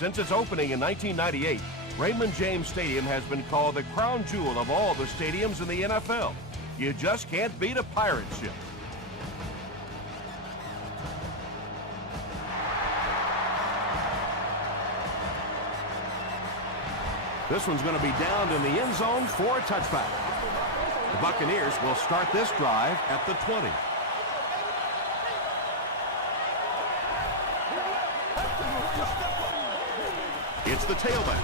Since its opening in 1998, Raymond James Stadium has been called the crown jewel of all the stadiums in the NFL. You just can't beat a pirate ship. This one's going to be down in the end zone for a touchback. The Buccaneers will start this drive at the 20. It's the tailback.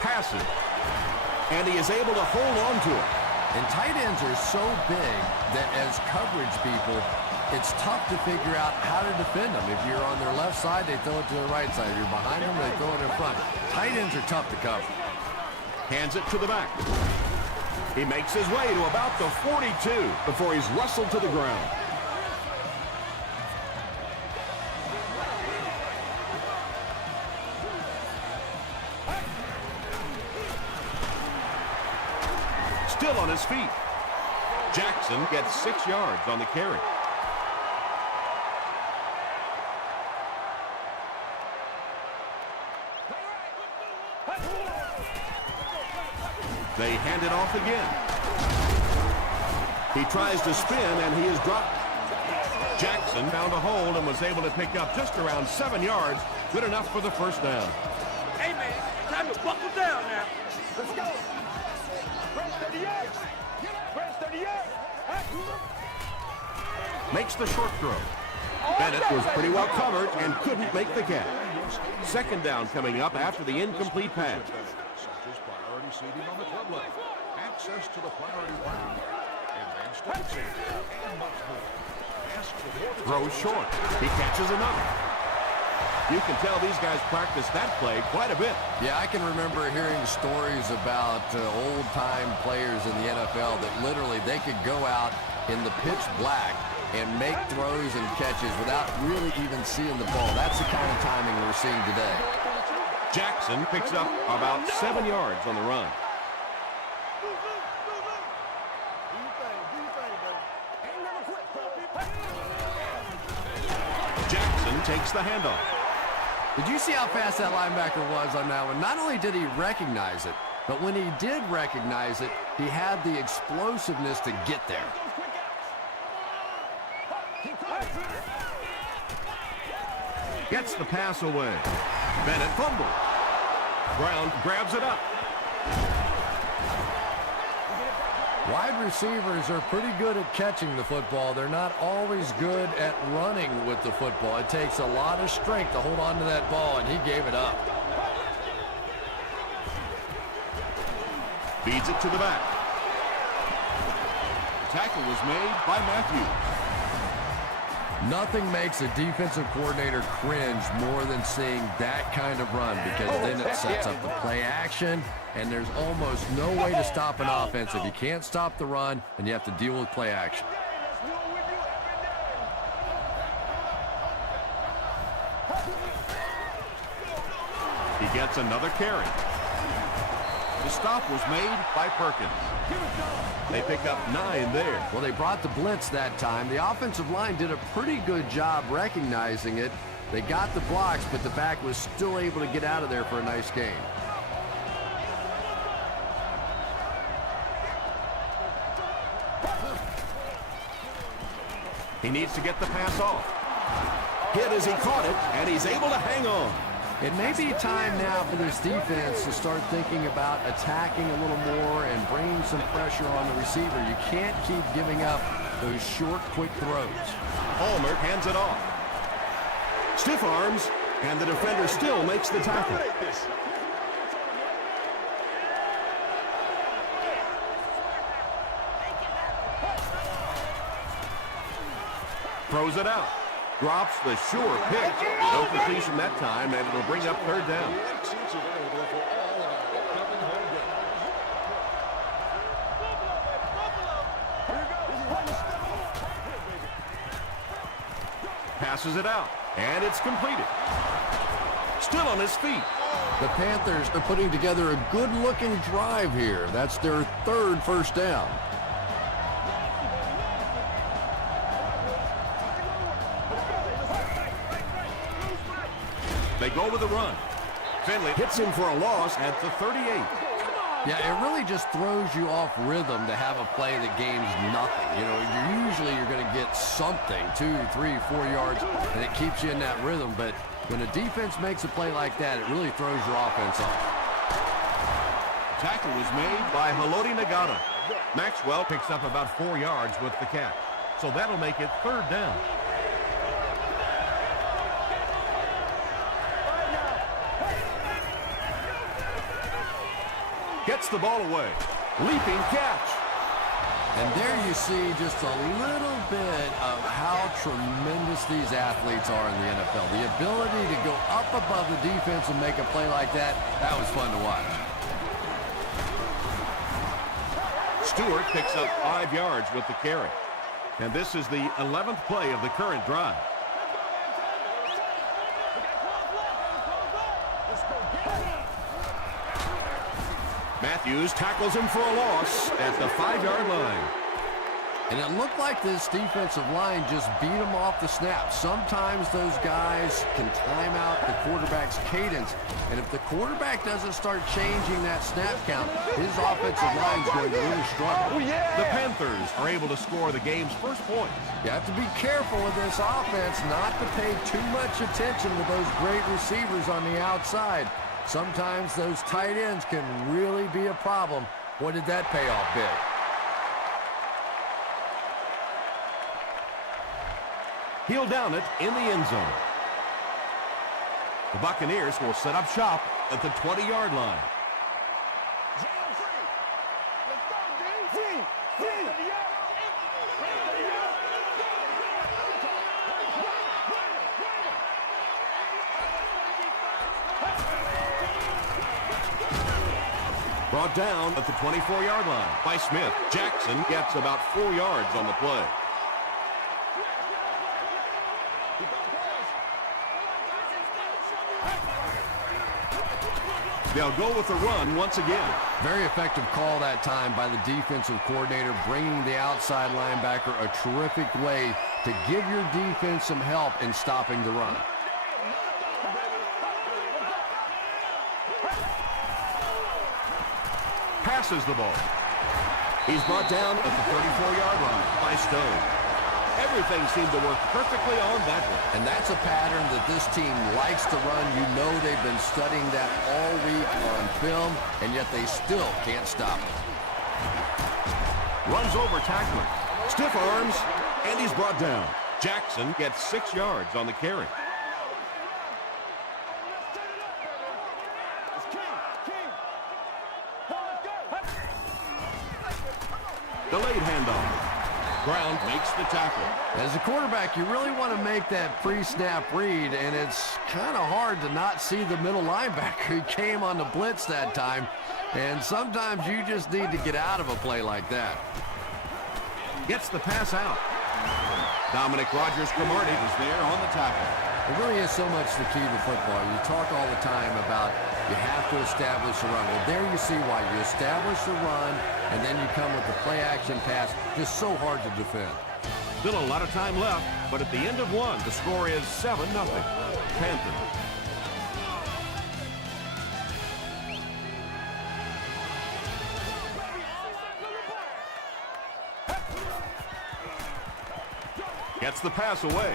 Passes. And he is able to hold on to it. And tight ends are so big that as coverage people, it's tough to figure out how to defend them. If you're on their left side, they throw it to the right side. If you're behind them, they throw it in front. Tight ends are tough to cover. Hands it to the back. He makes his way to about the 42 before he's wrestled to the ground. Still on his feet. Jackson gets 6 yards on the carry. They hand it off again. He tries to spin, and he is dropped. Jackson found a hole and was able to pick up just around 7 yards. Good enough for the first down. Hey, man, time to buckle down now. Let's go. Press 38. Press 38. Makes the short throw. Bennett was pretty well covered and couldn't make the catch. Second down coming up after the incomplete pass. Seating on the club level, access to the priority parking, advanced tickets, and much more. Ask for more. Throws short. He catches another. You can tell these guys practice that play quite a bit. Yeah, I can remember hearing stories about old-time players in the NFL that literally they could go out in the pitch black and make throws and catches without really even seeing the ball. That's the kind of timing we're seeing today. Jackson picks up about 7 yards on the run. Jackson takes the handoff. Did you see how fast that linebacker was on that one? Not only did he recognize it, but when he did recognize it, he had the explosiveness to get there. Gets the pass away. Bennett fumbles. Brown grabs it up. Wide receivers are pretty good at catching the football. They're not always good at running with the football. It takes a lot of strength to hold on to that ball, and he gave it up. Feeds it to the back. Tackle was made by Matthews. Nothing makes a defensive coordinator cringe more than seeing that kind of run, because then it sets up the play action, and there's almost no way to stop an offense if you can't stop the run and you have to deal with play action. He gets another carry. The stop was made by Perkins. They pick up 9 there. Well, they brought the blitz that time. The offensive line did a pretty good job recognizing it. They got the blocks, but the back was still able to get out of there for a nice gain. He needs to get the pass off. Hit as he caught it, and he's able to hang on. It may be time now for this defense to start thinking about attacking a little more and bringing some pressure on the receiver. You can't keep giving up those short, quick throws. Palmer hands it off. Stiff arms, and the defender still makes the tackle. Throws it out. Drops the sure pick. No completion that time, and it'll bring up third down. Passes it out. And it's completed. Still on his feet. The Panthers are putting together a good-looking drive here. That's their third first down. They go with the run. Finley hits him for a loss at the 38. Yeah, it really just throws you off rhythm to have a play that gains nothing. You know, you're going to get something, 2, 3, 4 yards, and it keeps you in that rhythm. But when a defense makes a play like that, it really throws your offense off. Tackle was made by Haloti Nagata. Maxwell picks up about 4 yards with the catch. So that'll make it third down. Gets the ball away. Leaping catch. And there you see just a little bit of how tremendous these athletes are in the NFL. The ability to go up above the defense and make a play like that, that was fun to watch. Stewart picks up 5 yards with the carry. And this is the 11th play of the current drive. Matthews tackles him for a loss at the 5-yard line. And it looked like this defensive line just beat them off the snap. Sometimes those guys can time out the quarterback's cadence. And if the quarterback doesn't start changing that snap count, his offensive line's going to really struggle. The Panthers are able to score the game's first points. You have to be careful with this offense not to pay too much attention to those great receivers on the outside. Sometimes those tight ends can really be a problem. What did that pay off big? He'll down it in the end zone. The Buccaneers will set up shop at the 20-yard line. Brought down at the 24-yard line by Smith. Jackson gets about 4 yards on the play. They'll go with the run once again. Very effective call that time by the defensive coordinator, bringing the outside linebacker a terrific way to give your defense some help in stopping the run. Passes the ball. He's brought down at the 34-yard line by Stone. Everything seemed to work perfectly on that one. And that's a pattern that this team likes to run. You know they've been studying that all week on film, and yet they still can't stop it. Runs over tackler. Stiff arms, and he's brought down. Jackson gets 6 yards on the carry. Delayed handoff. Brown makes the tackle. As a quarterback, you really want to make that pre-snap read, and it's kind of hard to not see the middle linebacker. He came on the blitz that time, and sometimes you just need to get out of a play like that. Gets the pass out. Dominic Rodgers-Cromartie is there on the tackle. It really is so much the key to football. You talk all the time about you have to establish a run. Well, there you see why. You establish the run, and then you come with the play-action pass. Just so hard to defend. Still a lot of time left, but at the end of one, the score is 7-0. Panthers. Gets the pass away.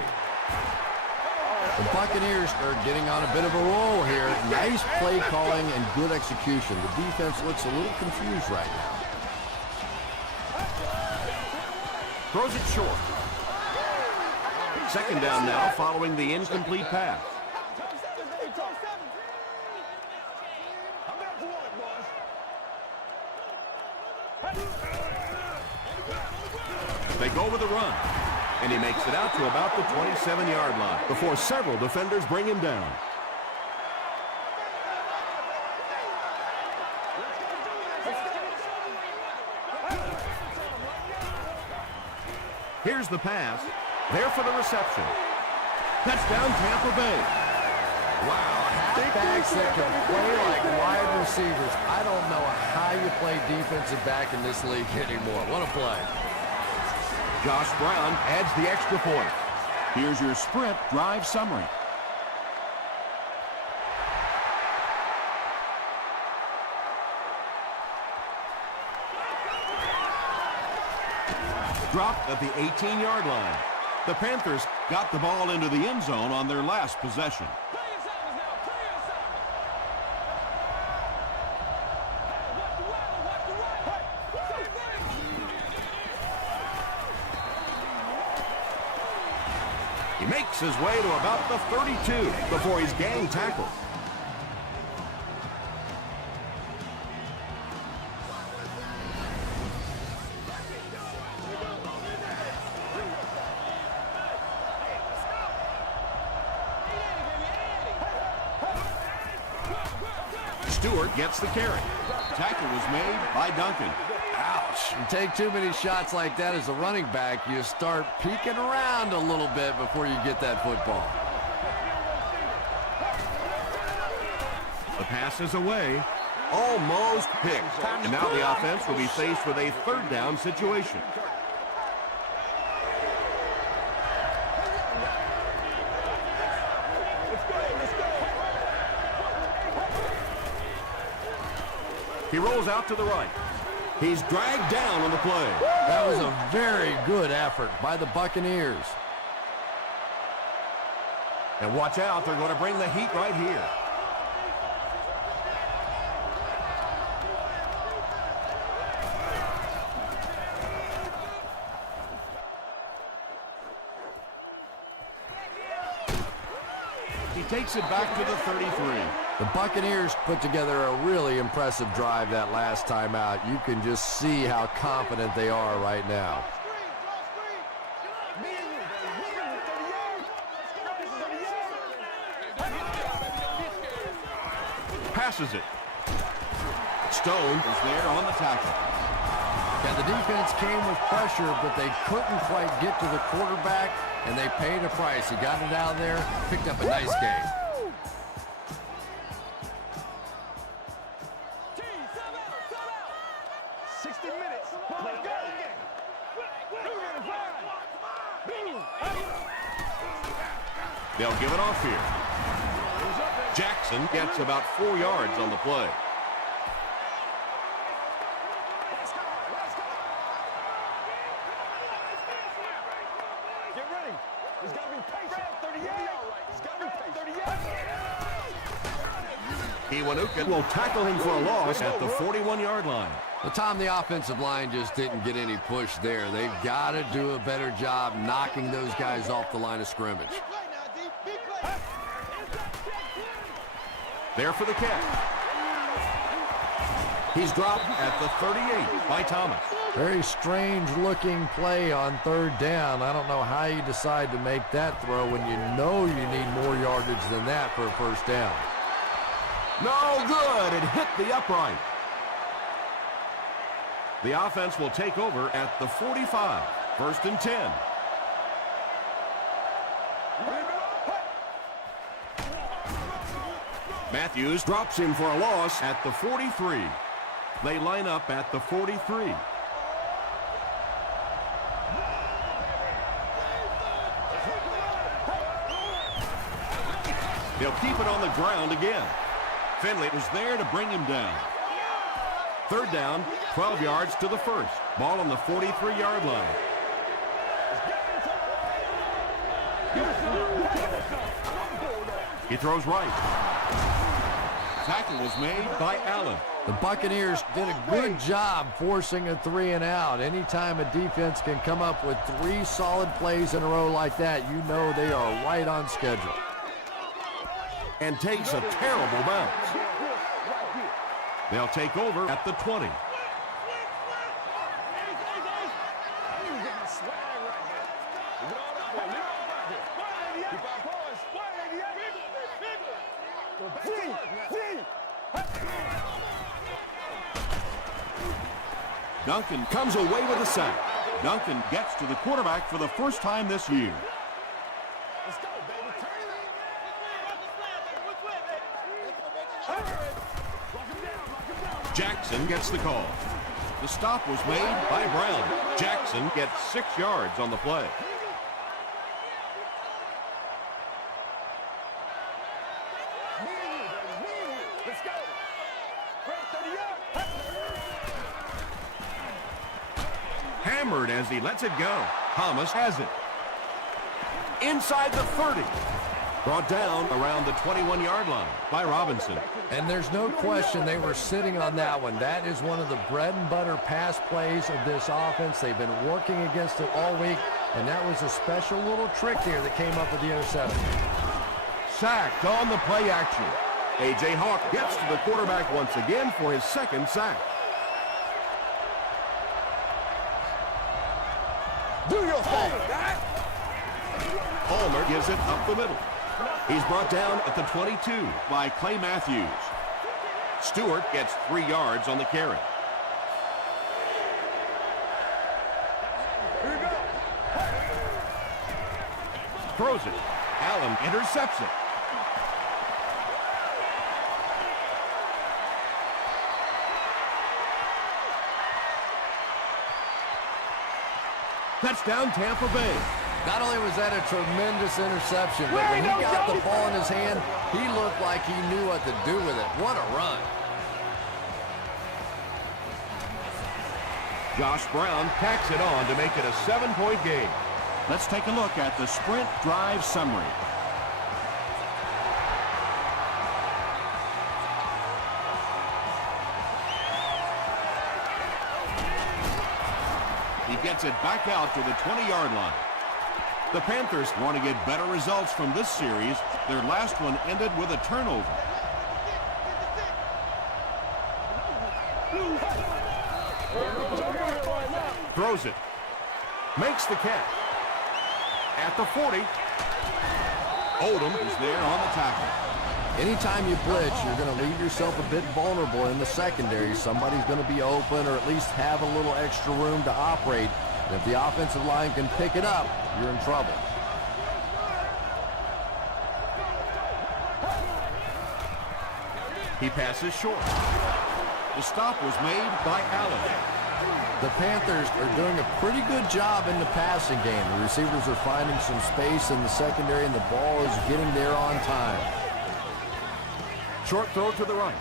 The Buccaneers are getting on a bit of a roll here. Nice play calling and good execution. The defense looks a little confused right now. Throws it short. Second down now following the incomplete pass. They go with a run. And he makes it out to about the 27-yard line before several defenders bring him down. Here's the pass. There for the reception. Touchdown, Tampa Bay. Wow, halfbacks that can play like wide receivers. I don't know how you play defensive back in this league anymore. What a play. Josh Brown adds the extra point. Here's your sprint drive summary. Dropped at the 18-yard line. The Panthers got the ball into the end zone on their last possession. He makes his way to about the 32 before he's gang tackled. Stewart gets the carry. Tackle was made by Duncan. Ouch. You take too many shots like that as a running back, you start peeking around a little bit before you get that football. The pass is away. Almost picked. And now the offense will be faced with a third down situation. He rolls out to the right. He's dragged down on the play. That was a very good effort by the Buccaneers. And watch out, they're going to bring the heat right here. He takes it back to the 33. The Buccaneers put together a really impressive drive that last time out. You can just see how confident they are right now. Passes it. Stone is there on the tackle. Yeah, the defense came with pressure, but they couldn't quite get to the quarterback, and they paid a price. He got it out of there, picked up a nice game. They'll give it off here. Jackson gets about 4 yards on the play. Get ready. He's got to be patient. 38. He's got to be patient. Iwanuka will tackle him for a loss at the 41-yard line. Well, Tom, the offensive line just didn't get any push there. They've got to do a better job knocking those guys off the line of scrimmage. There for the catch. He's dropped at the 38 by Thomas. Very strange-looking play on third down. I don't know how you decide to make that throw when you know you need more yardage than that for a first down. No good. It hit the upright. The offense will take over at the 45. First and 10. Matthews drops him for a loss at the 43. They line up at the 43. They'll keep it on the ground again. Finley was there to bring him down. Third down, 12 yards to the first. Ball on the 43-yard line. He throws right. Tackle was made by Allen. The Buccaneers did a good job forcing a 3 and out. Anytime a defense can come up with 3 solid plays in a row like that, you know they are right on schedule. And takes a terrible bounce. They'll take over at the 20. Duncan comes away with a sack. Duncan gets to the quarterback for the first time this year. Jackson gets the call. The stop was made by Brown. Jackson gets 6 yards on the play. Let's go. Hammered as he lets it go. Thomas has it. Inside the 30. Brought down around the 21-yard line by Robinson. And there's no question they were sitting on that one. That is one of the bread and butter pass plays of this offense. They've been working against it all week, and that was a special little trick there that came up with the interception. Sacked on the play action. A.J. Hawk gets to the quarterback once again for his 2nd sack. Do your thing. Palmer gives it up the middle. He's brought down at the 22 by Clay Matthews. Stewart gets 3 yards on the carry. Here we go. Throws it. Allen intercepts it. Touchdown, Tampa Bay. Not only was that a tremendous interception, but when he got the ball in his hand, he looked like he knew what to do with it. What a run. Josh Brown tacks it on to make it a 7-point game. Let's take a look at the sprint drive summary. He gets it back out to the 20-yard line. The Panthers want to get better results from this series. Their last one ended with a turnover. Throws it. Makes the catch. At the 40. Odom is there on the tackle. Anytime you blitz, you're going to leave yourself a bit vulnerable in the secondary. Somebody's going to be open or at least have a little extra room to operate. And if the offensive line can pick it up, you're in trouble. He passes short. The stop was made by Allen. The Panthers are doing a pretty good job in the passing game. The receivers are finding some space in the secondary, and the ball is getting there on time. Short throw to the right.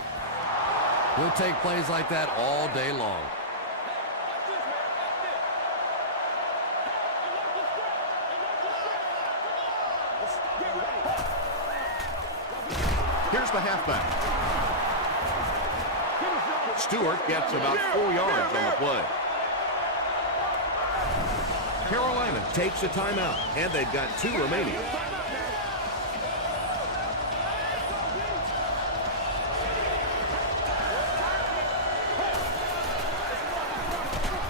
We'll take plays like that all day long. Here's the halfback. Stewart gets about 4 yards on the play. Carolina takes a timeout, and they've got 2 remaining.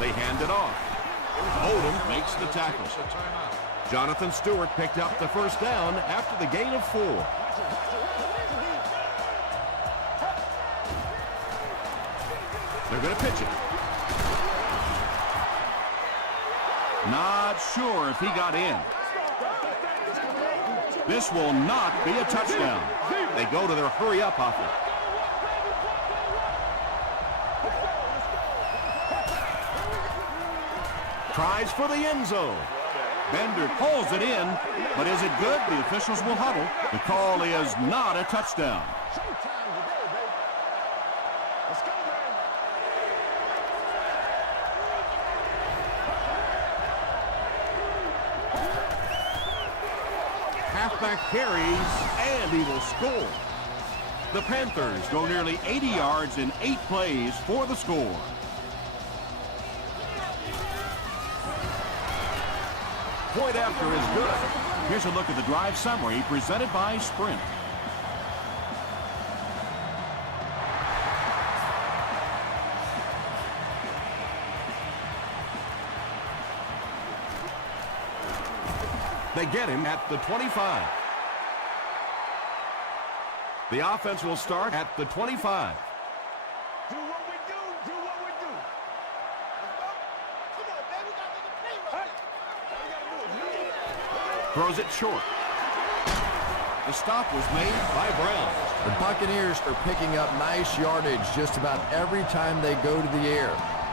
They hand it off. Odom makes the tackle. Jonathan Stewart picked up the first down after the gain of 4. They're going to pitch it. Not sure if he got in. This will not be a touchdown. They go to their hurry-up offense. Tries for the end zone. Bender pulls it in, but is it good? The officials will huddle. The call is not a touchdown. Halfback carries, and he will score. The Panthers go nearly 80 yards in 8 plays for the score. Point after is good. Here's a look at the drive summary presented by Sprint. They get him at the 25. The offense will start at the 25. Do what we do. Do what we do. Come on, baby. We got to make a play right there. Throws it short. The stop was made by Brown. The Buccaneers are picking up nice yardage just about every time they go to the air.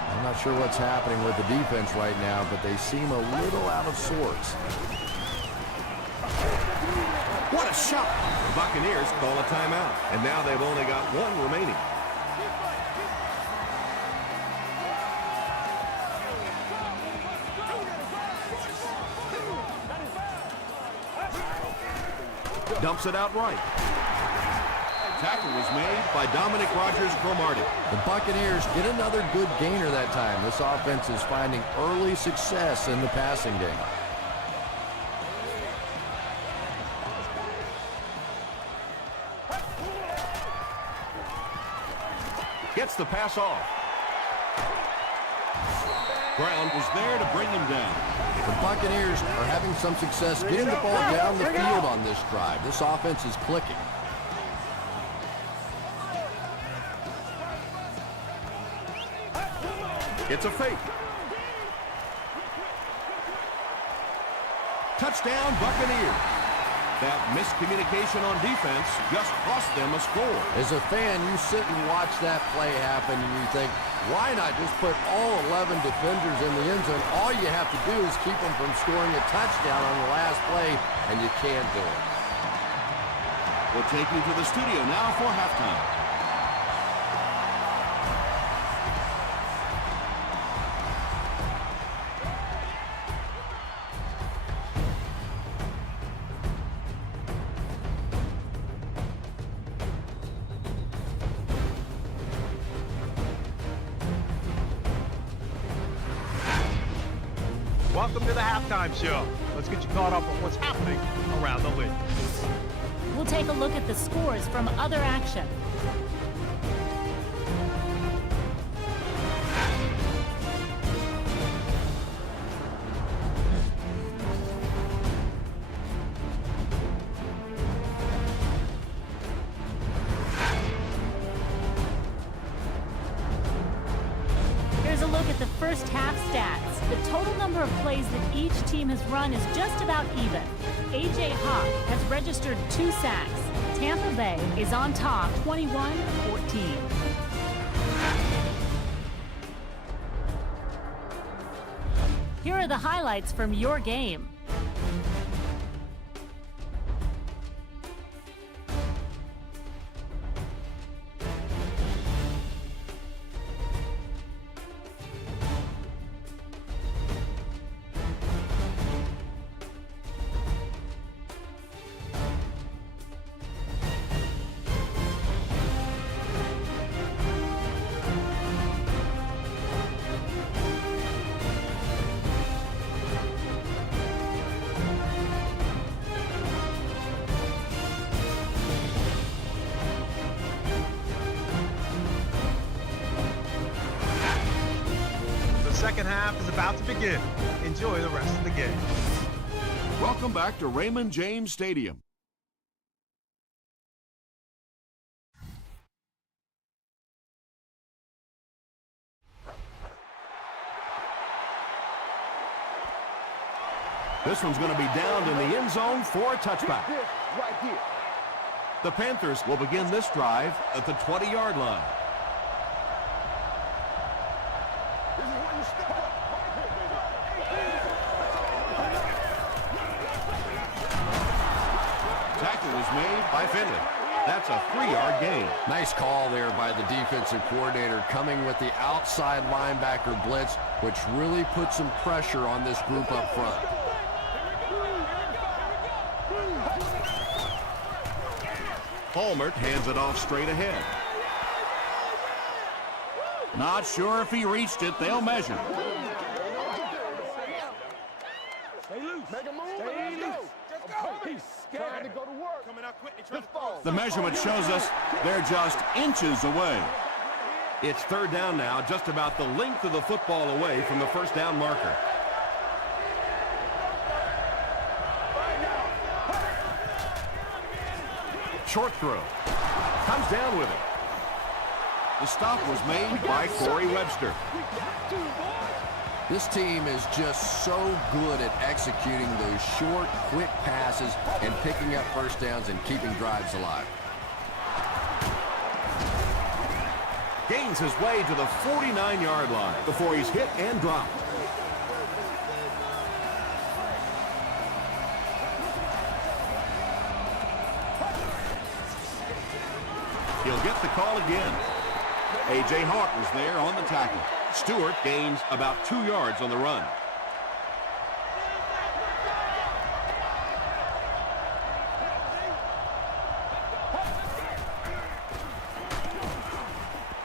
I'm not sure what's happening with the defense right now, but they seem a little out of sorts. What a shot! The Buccaneers call a timeout, and now they've only got one remaining. Dumps it out right. Tackle was made by Dominic Rodgers-Cromartie. The Buccaneers get another good gainer that time. This offense is finding early success in the passing game. Gets the pass off. Brown was there to bring him down. The Buccaneers are having some success getting the ball down the field on this drive. This offense is clicking. It's a fake. Touchdown, Buccaneers. That miscommunication on defense just cost them a score. As a fan, you sit and watch that play happen and you think, why not just put all 11 defenders in the end zone? All you have to do is keep them from scoring a touchdown on the last play, and you can't do it. We'll take you to the studio now for halftime. Welcome to the halftime show. Let's get you caught up on what's happening around the league. We'll take a look at the scores from other action. Here's a look at the first half stats. The total number of plays that each team has run is just about even. A.J. Hawk has registered 2 sacks. Tampa Bay is on top, 21-14. Here are the highlights from your game. Second half is about to begin. Enjoy the rest of the game. Welcome back to Raymond James Stadium. This one's going to be downed in the end zone for a touchback. The Panthers will begin this drive at the 20-yard line. Tackle was made by Finley. That's a 3-yard gain. Nice call there by the defensive coordinator, coming with the outside linebacker blitz, which really put some pressure on this group up front. Palmer hands it off straight ahead. Not sure if he reached it. They'll measure. Stay loose. Make a move. Stay loose. Just go. He's scared to go to work. Coming out quickly. The measurement shows us they're just inches away. It's third down now, just about the length of the football away from the first down marker. Short throw. Comes down with it. The stop was made by Corey Webster. This team is just so good at executing those short, quick passes and picking up first downs and keeping drives alive. Gains his way to the 49-yard line before he's hit and dropped. He'll get the call again. A.J. Hawk was there on the tackle. Stewart gains about 2 yards on the run.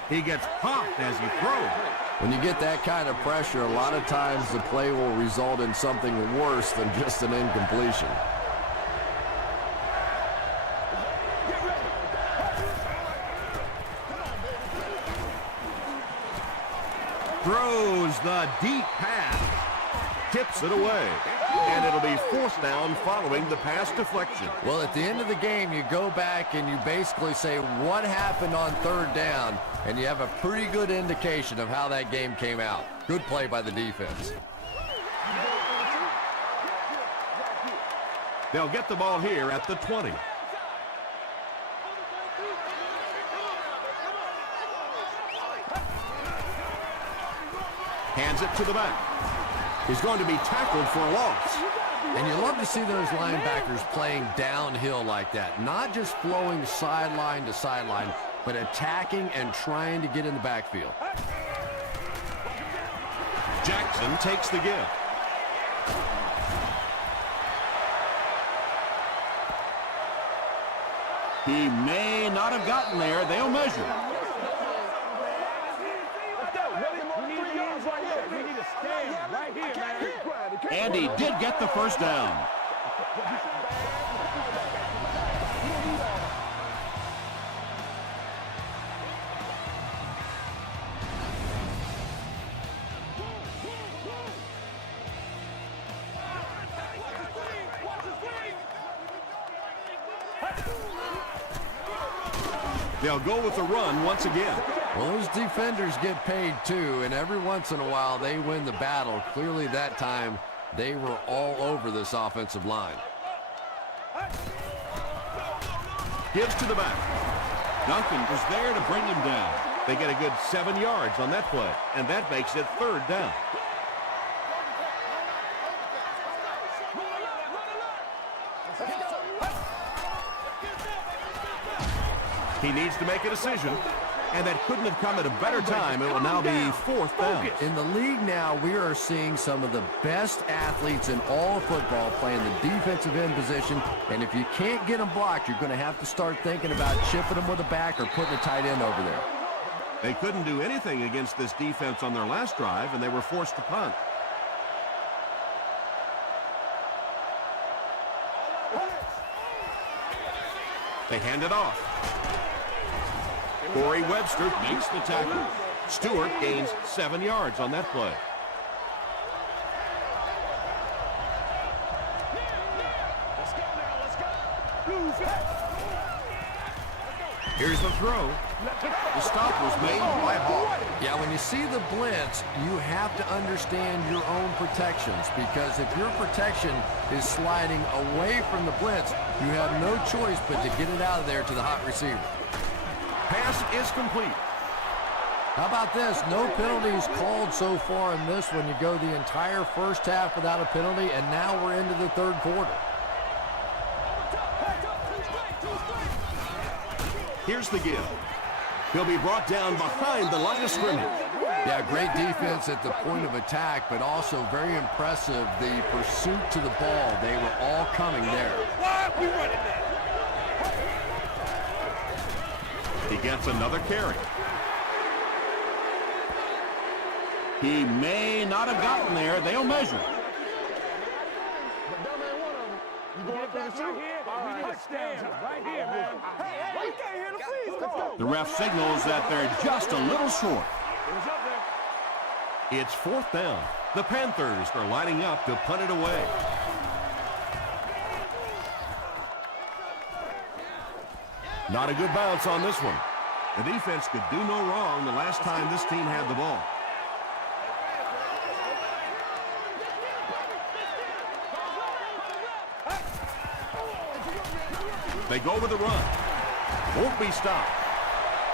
He gets popped as he throws. When you get that kind of pressure, a lot of times the play will result in something worse than just an incompletion. Throws the deep pass. Tips it away. And it'll be fourth down following the pass deflection. Well, at the end of the game, you go back and you basically say what happened on third down, and you have a pretty good indication of how that game came out. Good play by the defense. They'll get the ball here at the 20. Hands it to the back. He's going to be tackled for a loss. And you love to see those linebackers playing downhill like that. Not just flowing sideline to sideline, but attacking and trying to get in the backfield. Jackson takes the give. He may not have gotten there. They'll measure. And he did get the first down. They'll go with the run once again. Well, those defenders get paid too, and every once in a while they win the battle. Clearly that time they were all over this offensive line. Gives to the back. Duncan was there to bring him down. They get a good 7 yards on that play, and that makes it third down. He needs to make a decision, and that couldn't have come at a better time. It will now be fourth down. In the league now, we are seeing some of the best athletes in all of football playing the defensive end position, and if you can't get them blocked, you're going to have to start thinking about chipping them with a back or putting a tight end over there. They couldn't do anything against this defense on their last drive, and they were forced to punt. They hand it off. Corey Webster makes the tackle. Stewart gains 7 yards on that play. Here's the throw. The stop was made by Hall. Yeah, when you see the blitz, you have to understand your own protections, because if your protection is sliding away from the blitz, you have no choice but to get it out of there to the hot receiver. Pass is complete. How about this? No penalties called so far in this one. You go the entire first half without a penalty, and now we're into the third quarter. Here's the give. He'll be brought down behind the line of scrimmage. Yeah, great defense at the point of attack, but also very impressive the pursuit to the ball. They were all coming there. Why are we running that? He gets another carry. He may not have gotten there. They'll measure. The ref signals that they're just a little short. It's fourth down. The Panthers are lining up to punt it away. Not a good bounce on this one. The defense could do no wrong the last time this team had the ball. They go to the run. Won't be stopped.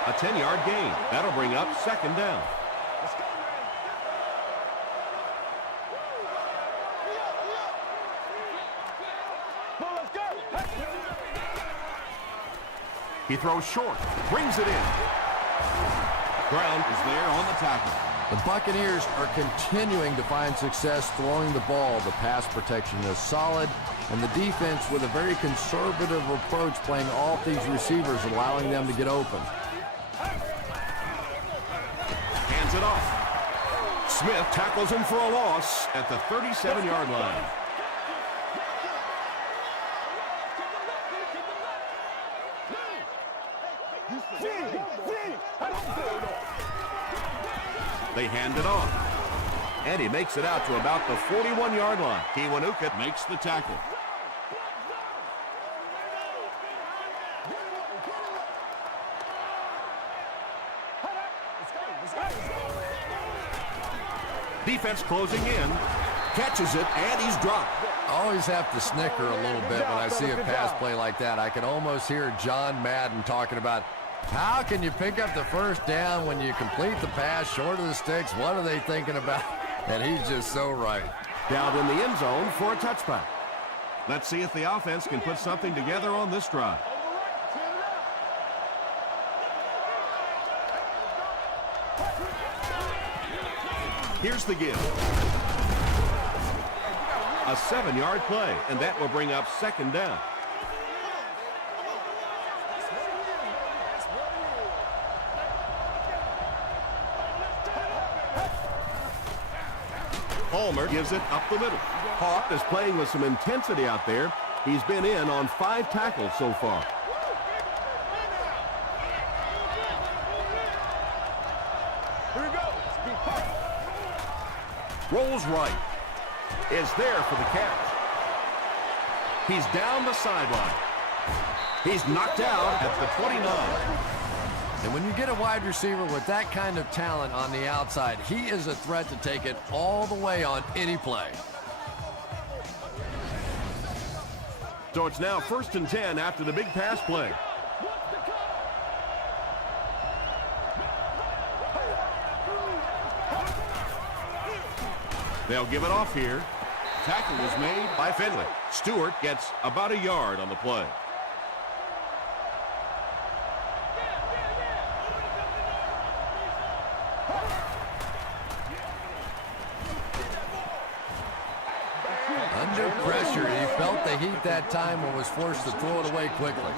A 10-yard gain. That'll bring up second down. He throws short. Brings it in. Brown is there on the tackle. The Buccaneers are continuing to find success throwing the ball. The pass protection is solid, and the defense with a very conservative approach playing off these receivers, allowing them to get open. Hands it off. Smith tackles him for a loss at the 37-yard line. They hand it off. And he makes it out to about the 41-yard line. Kiwanuka makes the tackle. Defense closing in. Catches it, and he's dropped. I always have to snicker a little bit when I see a pass play like that. I can almost hear John Madden talking about, how can you pick up the first down when you complete the pass short of the sticks? What are they thinking about? And he's just so right. Down in the end zone for a touchback. Let's see if the offense can put something together on this drive. Here's the give. A 7-yard play, and that will bring up second down. Palmer gives it up the middle. Hawk is playing with some intensity out there. He's been in on 5 tackles so far. Rolls right. Is there for the catch. He's down the sideline. He's knocked out at the 29. And when you get a wide receiver with that kind of talent on the outside, he is a threat to take it all the way on any play. So it's now 1st and 10 after the big pass play. They'll give it off here. Tackle was made by Finley. Stewart gets about a yard on the play. Under pressure, he felt the heat that time and was forced to throw it away quickly.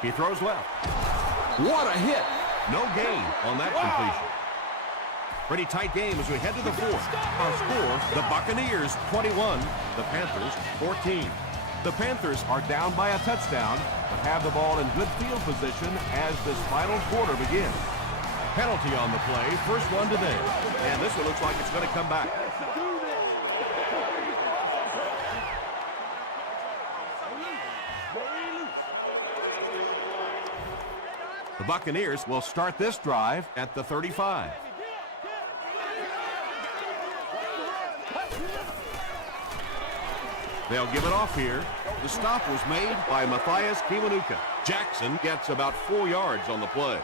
He throws left. What a hit! No gain on that completion. Pretty tight game as we head to the 4th. Our score, the Buccaneers 21, the Panthers 14. The Panthers are down by a touchdown, but have the ball in good field position as this final quarter begins. Penalty on the play, first one today. And this one looks like it's going to come back. The Buccaneers will start this drive at the 35. They'll give it off here. The stop was made by Matthias Kiwanuka. Jackson gets about 4 yards on the play.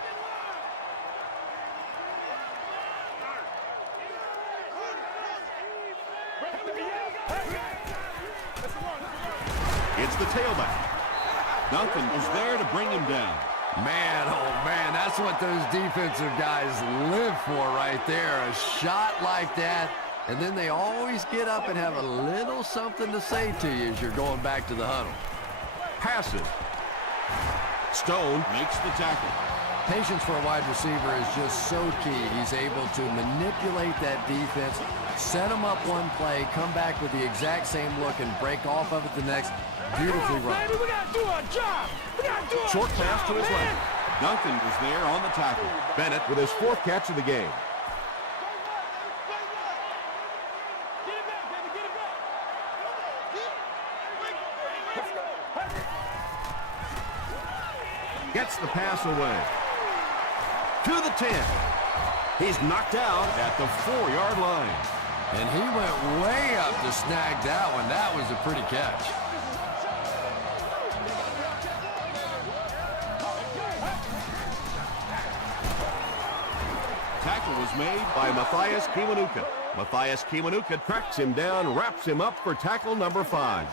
It's the tailback. Duncan is there to bring him down. Man, oh man, that's what those defensive guys live for right there. A shot like that, and then they always get up and have a little something to say to you as you're going back to the huddle. Passes. Stone makes the tackle. Patience for a wide receiver is just so key. He's able to manipulate that defense, set them up one play, come back with the exact same look, and break off of it the next. Beautifully run. Baby, we gotta do our job. Short pass to his left. Duncan is there on the tackle. Bennett with his 4th catch of the game. Gets the pass away. To the 10. He's knocked out at the 4-yard line. And he went way up to snag that one. That was a pretty catch. Tackle was made by Matthias Kiwanuka. Matthias Kiwanuka tracks him down, wraps him up for tackle number 5.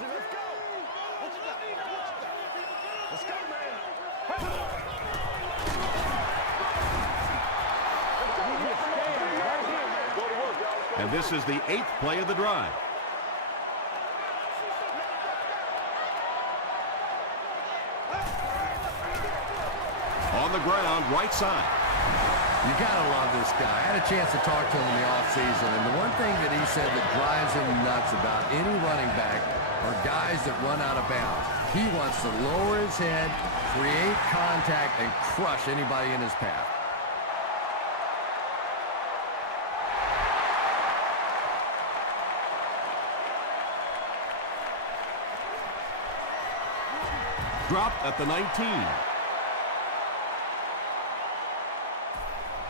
And this is the 8th play of the drive. On the ground, right side. You gotta love this guy. I had a chance to talk to him in the offseason, and the one thing that he said that drives him nuts about any running back are guys that run out of bounds. He wants to lower his head, create contact, and crush anybody in his path. Dropped at the 19.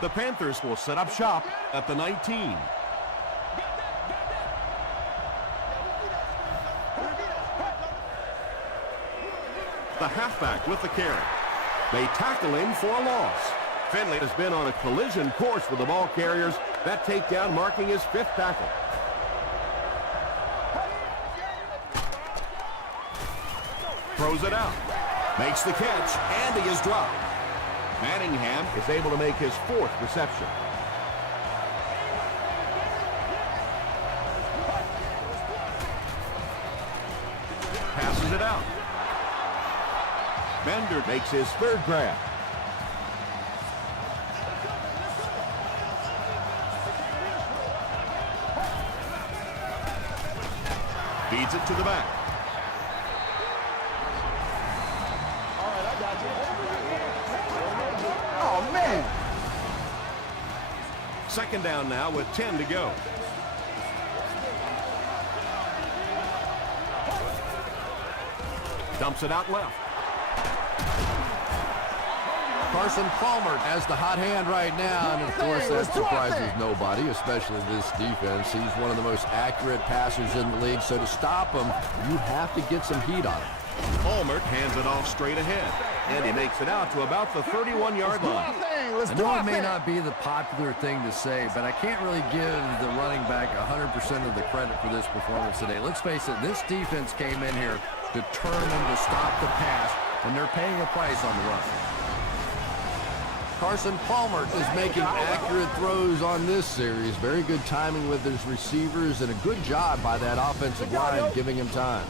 The Panthers will set up shop at the 19. The halfback with the carry. They tackle him for a loss. Finley has been on a collision course with the ball carriers. That takedown marking his 5th tackle. Throws it out. Makes the catch, and he is dropped. Manningham is able to make his 4th reception. Passes it out. Bender makes his 3rd grab. Feeds it to the back. Oh, man. 2nd down now with 10 to go. Dumps it out left. Carson Palmer has the hot hand right now, and of course that surprises nobody, especially this defense. He's one of the most accurate passers in the league, so to stop him, you have to get some heat on him. Palmer hands it off straight ahead, and he makes it out to about the 31-yard line. I know it may not be the popular thing to say, but I can't really give the running back 100% of the credit for this performance today. Let's face it, this defense came in here determined to stop the pass, and they're paying a price on the run. Carson Palmer is making accurate throws on this series. Very good timing with his receivers, and a good job by that offensive line giving him time.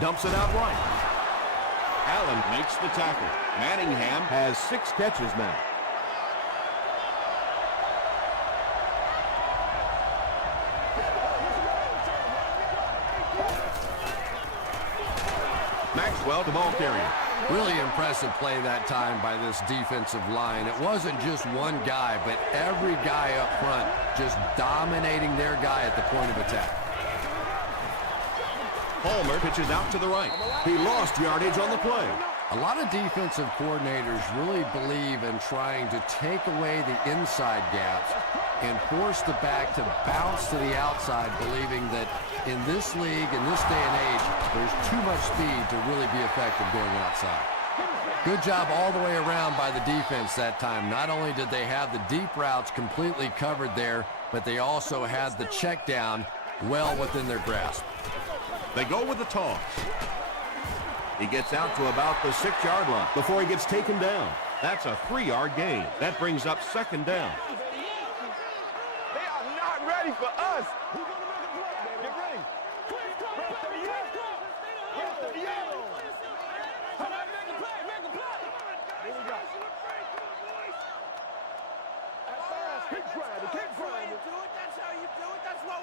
Dumps it out right. Allen makes the tackle. Manningham has 6 catches now. Maxwell, the ball carrier. Really impressive play that time by this defensive line. It wasn't just one guy, but every guy up front just dominating their guy at the point of attack. Palmer pitches out to the right. He lost yardage on the play. A lot of defensive coordinators really believe in trying to take away the inside gaps and force the back to bounce to the outside, believing that in this league, in this day and age, there's too much speed to really be effective going outside. Good job all the way around by the defense that time. Not only did they have the deep routes completely covered there, but they also had the check down well within their grasp. They go with the toss. He gets out to about the 6-yard line before he gets taken down. That's a 3-yard gain. That brings up 2nd down. They are not ready for us. Get ready.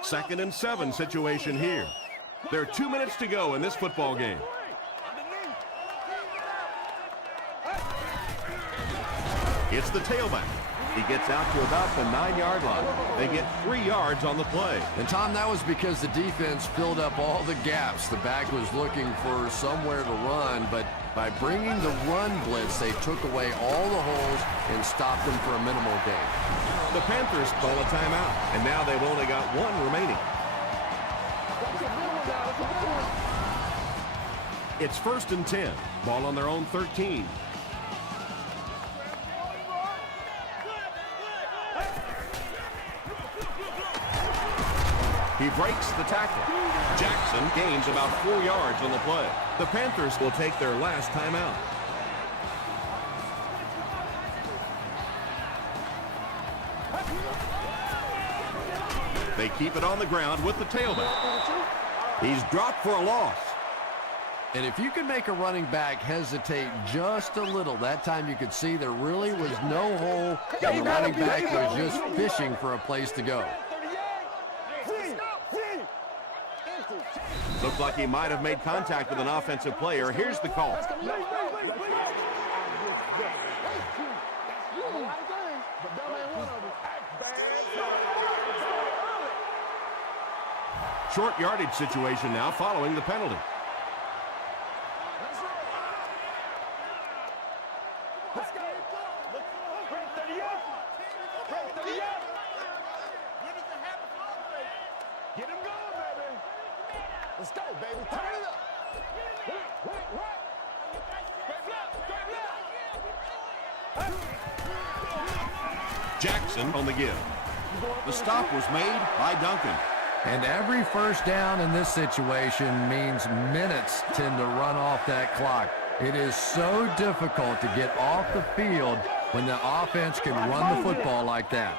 Second and 7 situation here. There are 2 minutes to go in this football game. It's the tailback. He gets out to about the 9-yard line. They get 3 yards on the play. And, Tom, that was because the defense filled up all the gaps. The back was looking for somewhere to run, but by bringing the run blitz, they took away all the holes and stopped them for a minimal gain. The Panthers call a timeout, and now they've only got 1 remaining. It's 1st and 10. Ball on their own 13. He breaks the tackle. Jackson gains about 4 yards on the play. The Panthers will take their last timeout. They keep it on the ground with the tailback. He's dropped for a loss. And if you can make a running back hesitate just a little, that time you could see there really was no hole, and the running back was just fishing for a place to go. Looks like he might have made contact with an offensive player. Here's the call. Short yardage situation now following the penalty. Get him going, baby. Let's go, baby. Turn it up. Jackson on the give. The stop was made by Duncan. And every first down in this situation means minutes tend to run off that clock. It is so difficult to get off the field when the offense can run the football like that.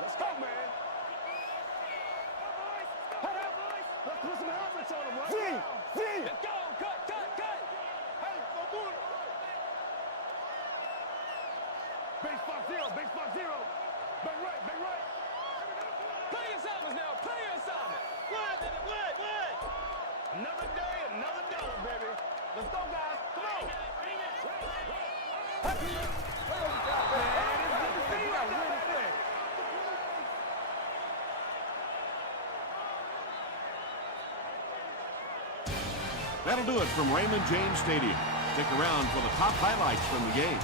Let's go, man. Let's put some helmets on him, right? Let's go. Cut. Hey, go on. Base spot zero. Back right. Play your assignments now. Play your assignment. What? Another day, another dollar, baby. Let's go, guys. Come on. That'll do it from Raymond James Stadium. Stick around for the top highlights from the game.